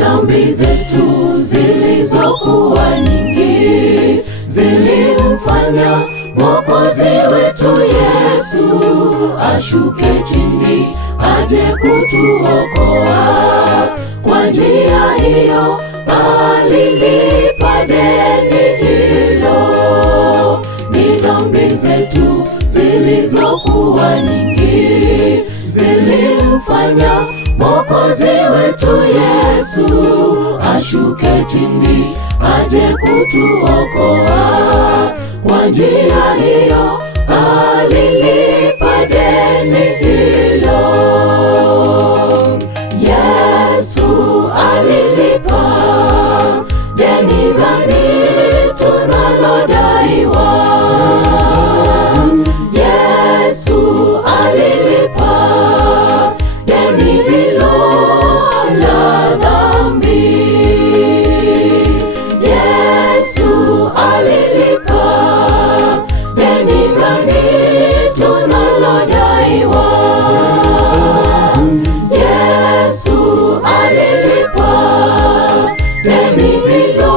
dhambi zetu zilizokuwa nyingi zilimfanya Mwokozi wetu Yesu ashuke chini aje kutuokoa. Kwa njia hiyo alilipa deni hilo. Ni dhambi zetu zilizokuwa nyingi zilimfanya Mwokozi wetu Yesu ashuke chini aje kutuokoa. Kwa njia hiyo alilipa deni hilo. Yesu alilipa deni gani tunalodaiwa? Yesu alilipa deni hilo la dhambi. Yesu alilipa deni gani tunalodaiwa? Yesu alilipa deni hilo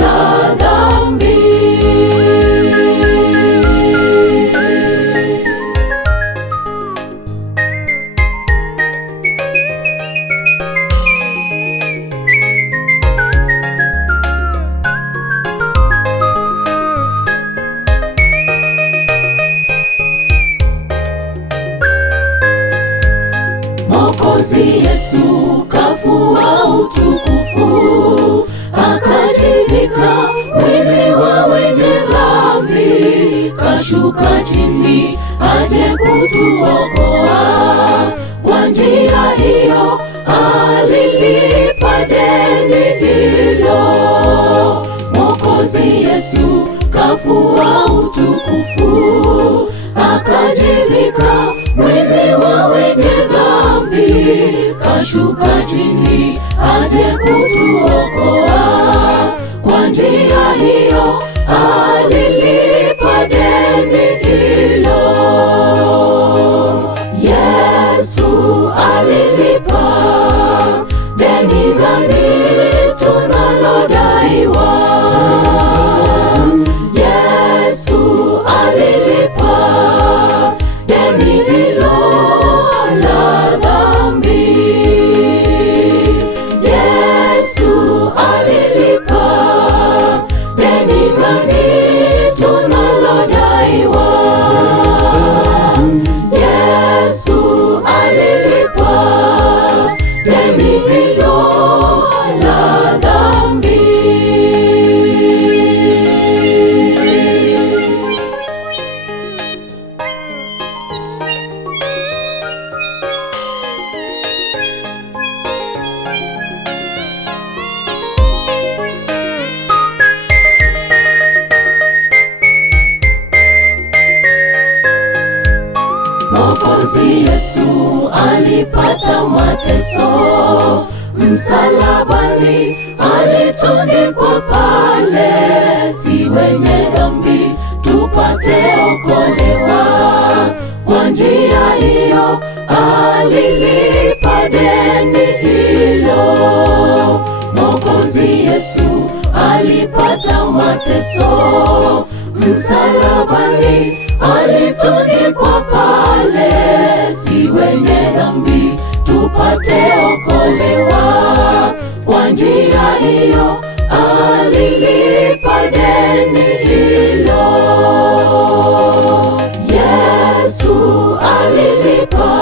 la dhambi. Mwokozi Yesu kafua utukufu, akajivika mwili wa wenye dhambi, kashuka chini aje kutuokoa. Kwa njia hiyo alilipa deni hilo. Mwokozi Yesu kafua utukufu, akajivika mwili wa wenye dhambi, kashuka chini aje kutuokoa. Kwa njia hiyo alilipa deni hilo. Yesu alilipa deni gani tunalodaiwa? Yesu alilipa deni hilo la dhambi. Yesu alilipa deni gani tunalodaiwa? Yesu alilipa deni hilo la dhambi. Mwokozi Yesu alipata mateso msalabani, alitundikwa pale, si wenye dhambi tupate okolewa. Kwa njia hiyo alilipa deni hilo. Mwokozi Yesu alipata mateso msalabani, alitundikwa pale, si wenye dhambi tupate okolewa. Kwa njia hiyo alilipa deni hilo. Yesu alilipa